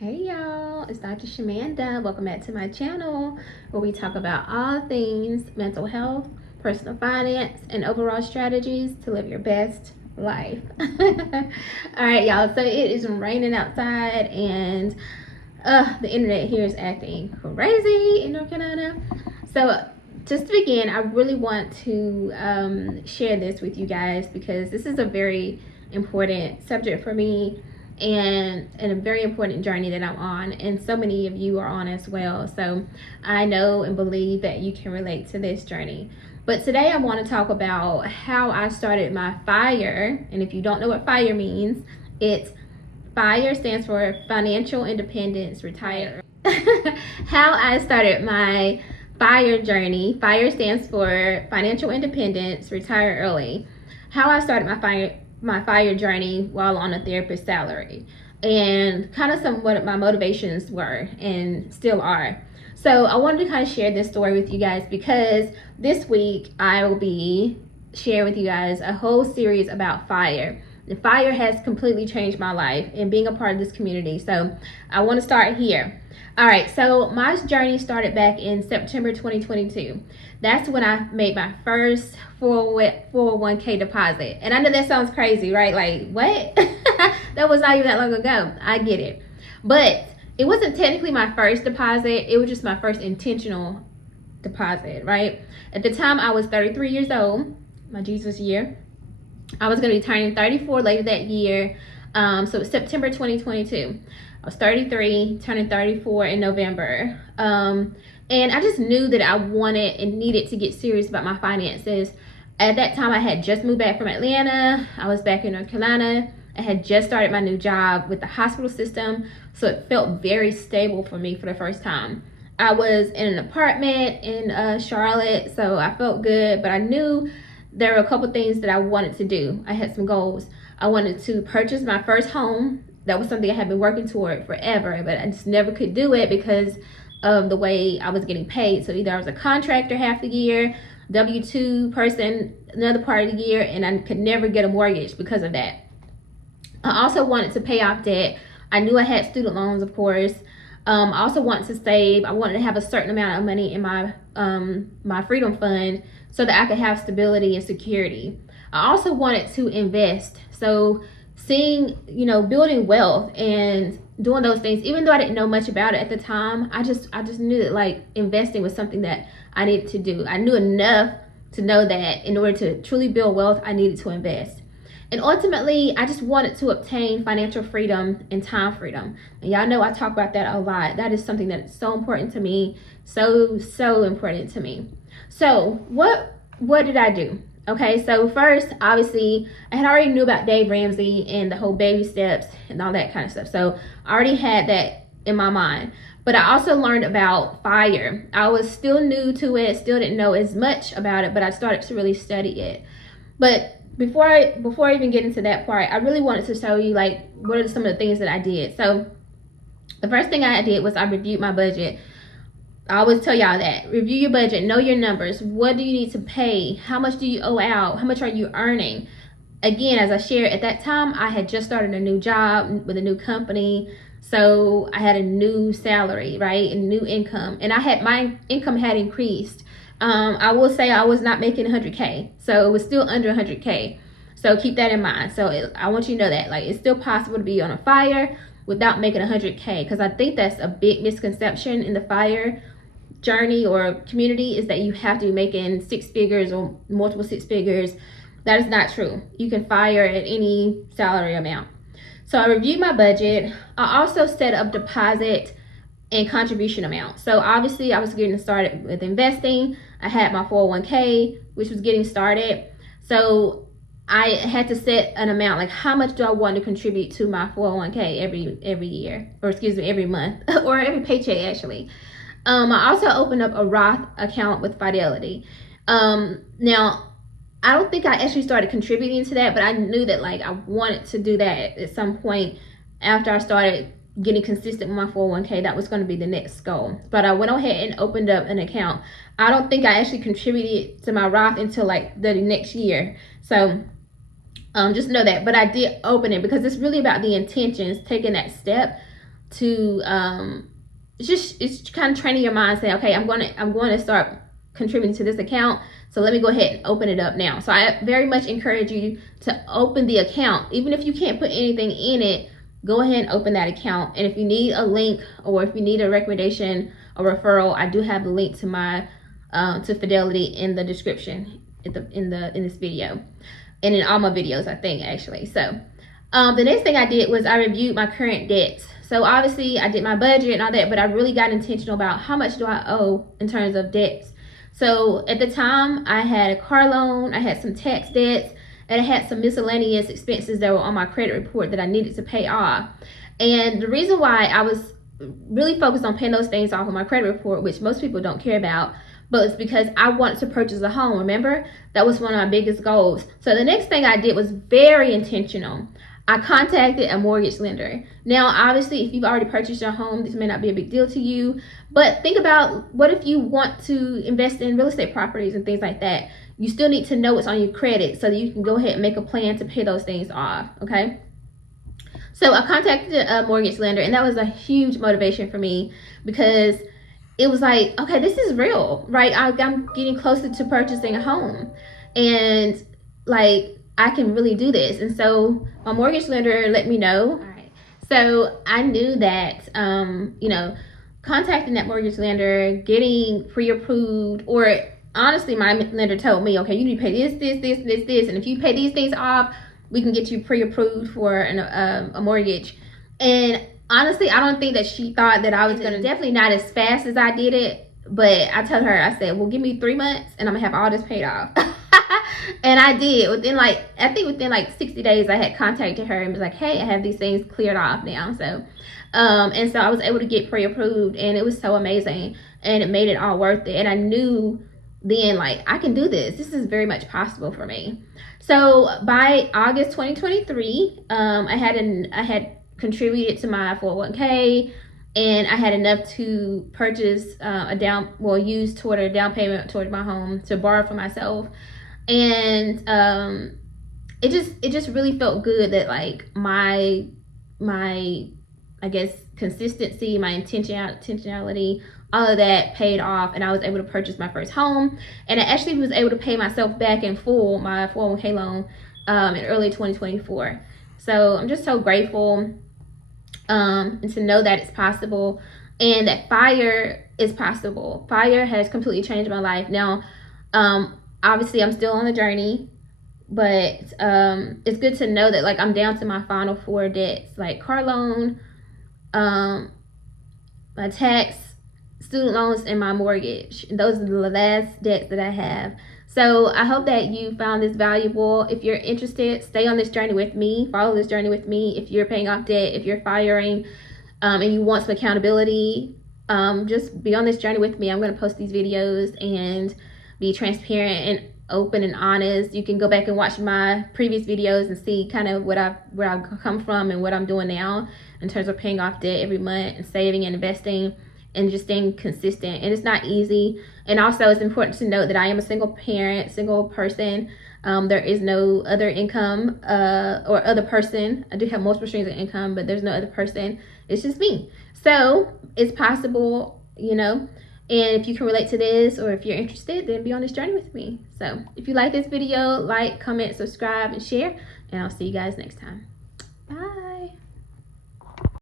Hey y'all, it's Dr. Shamanda. Welcome back to my channel where we talk about all things mental health, personal finance, and overall strategies to live your best life. Alright y'all, so it is raining outside and the internet here is acting crazy in North Carolina. So just to begin, I really want to share this with you guys because this is a very important subject for me and a very important journey that I'm on, and so many of you are on as well. So I know and believe that you can relate to this journey. But today I want to talk about how I started my FIRE. And if you don't know what FIRE means, it's FIRE stands for Financial Independence Retire. How I started my FIRE journey. FIRE stands for Financial Independence Retire Early. How I started my FIRE journey while on a therapist salary, and kind of some what my motivations were and still are. So I wanted to kind of share this story with you guys because this week I will be sharing with you guys a whole series about FIRE. And FIRE has completely changed my life and being a part of this community. So I want to start here. All right, so my journey started back in September 2022. That's when I made my first 401k deposit. And I know that sounds crazy, right? Like, what? That was not even that long ago. I get it. But it wasn't technically my first deposit. It was just my first intentional deposit, right? At the time, I was 33 years old, my Jesus year. I was going to be turning 34 later that year. So it's September 2022. I was 33, turning 34 in November. And I just knew that I wanted and needed to get serious about my finances. At that time, I had just moved back from Atlanta. I was back in North Carolina. I had just started my new job with the hospital system. So it felt very stable for me for the first time. I was in an apartment in Charlotte, so I felt good, but I knew there were a couple things that I wanted to do. I had some goals. I wanted to purchase my first home. That was something I had been working toward forever, but I just never could do it because of the way I was getting paid. So either I was a contractor half the year, W-2 person another part of the year, and I could never get a mortgage because of that. I also wanted to pay off debt. I knew I had student loans, of course. I also wanted to save. I wanted to have a certain amount of money in my freedom fund so that I could have stability and security. I also wanted to invest. So building wealth and doing those things, even though I didn't know much about it at the time, I just knew that like investing was something that I needed to do. I knew enough to know that in order to truly build wealth, I needed to invest. And ultimately, I just wanted to obtain financial freedom and time freedom. And y'all know I talk about that a lot. That is something that is so important to me. So important to me. So what did I do? Okay, so first, obviously, I had already knew about Dave Ramsey and the whole baby steps and all that kind of stuff. So I already had that in my mind. But I also learned about FIRE. I was still new to it, still didn't know as much about it, but I started to really study it. But before I even get into that part, I really wanted to show you like what are some of the things that I did. So the first thing I did was I reviewed my budget. I always tell y'all that. Review your budget, know your numbers. What do you need to pay? How much do you owe out? How much are you earning? Again, as I shared, at that time, I had just started a new job with a new company. So I had a new salary, right? And new income. And my income had increased. I will say I was not making 100K. So it was still under 100K. So keep that in mind. So I want you to know that like it's still possible to be on a FIRE without making 100K. Because I think that's a big misconception in the FIRE journey or community, is that you have to be making six figures or multiple six figures. That is not true. You can FIRE at any salary amount. So I reviewed my budget. I also set up deposit and contribution amount. So obviously I was getting started with investing. I had my 401k, which was getting started. So I had to set an amount, like how much do I want to contribute to my 401k every year, or excuse me, every month, or every paycheck actually. I also opened up a Roth account with Fidelity. Now, I don't think I actually started contributing to that, but I knew that like I wanted to do that at some point after I started getting consistent with my 401k. That was going to be the next goal. But I went ahead and opened up an account. I don't think I actually contributed to my Roth until like the next year. So just know that. But I did open it because it's really about the intentions, taking that step to it's kind of training your mind, say, okay, I'm going to start contributing to this account, so let me go ahead and open it up now. So I very much encourage you to open the account. Even if you can't put anything in it, go ahead and open that account. And if you need a link, or if you need a recommendation, a referral, I do have the link to my to Fidelity in the description in this video, and in all my videos, I think, actually. So the next thing I did was I reviewed my current debts. So obviously I did my budget and all that, but I really got intentional about how much do I owe in terms of debts. So at the time, I had a car loan, I had some tax debts, and I had some miscellaneous expenses that were on my credit report that I needed to pay off. And the reason why I was really focused on paying those things off on my credit report, which most people don't care about, but it's because I wanted to purchase a home. Remember, that was one of my biggest goals. So the next thing I did was very intentional. I contacted a mortgage lender. Now, obviously, if you've already purchased your home, this may not be a big deal to you, but think about, what if you want to invest in real estate properties and things like that? You still need to know what's on your credit so that you can go ahead and make a plan to pay those things off, okay? So I contacted a mortgage lender, and that was a huge motivation for me, because it was like, okay, this is real, right? I'm getting closer to purchasing a home, and like, I can really do this. And so my mortgage lender let me know. All right. So I knew that, contacting that mortgage lender, getting pre-approved, or honestly, my lender told me, okay, you need to pay this, and if you pay these things off, we can get you pre-approved for a mortgage. And honestly, I don't think that she thought that I was gonna, definitely not as fast as I did it, but I told her, I said, well, give me 3 months and I'm gonna have all this paid off. And I did. Within like 60 days, I had contacted her and was like, hey, I have these things cleared off now. So and so I was able to get pre-approved, and it was so amazing, and it made it all worth it. And I knew then, like, I can do this. This is very much possible for me. So by August 2023, I had contributed to my 401k, and I had enough to purchase use toward a down payment toward my home, to borrow for myself. And it just really felt good that, like, my I guess consistency, my intentionality, all of that paid off, and I was able to purchase my first home. And I actually was able to pay myself back in full, my 401k loan, in early 2024. So I'm just so grateful, and to know that it's possible, and that FIRE is possible. FIRE has completely changed my life. Now, obviously, I'm still on the journey, but it's good to know that, like, I'm down to my final 4 debts, like car loan, my tax, student loans, and my mortgage. And those are the last debts that I have. So I hope that you found this valuable. If you're interested, stay on this journey with me. Follow this journey with me. If you're paying off debt, if you're firing, and you want some accountability, just be on this journey with me. I'm going to post these videos and be transparent and open and honest. You can go back and watch my previous videos and see kind of where I've come from and what I'm doing now in terms of paying off debt every month, and saving and investing, and just staying consistent. And it's not easy. And also, it's important to note that I am a single parent, single person. There is no other income or other person. I do have multiple streams of income, but there's no other person. It's just me. So it's possible, and if you can relate to this, or if you're interested, then be on this journey with me. So if you like this video, like, comment, subscribe, and share, and I'll see you guys next time. Bye.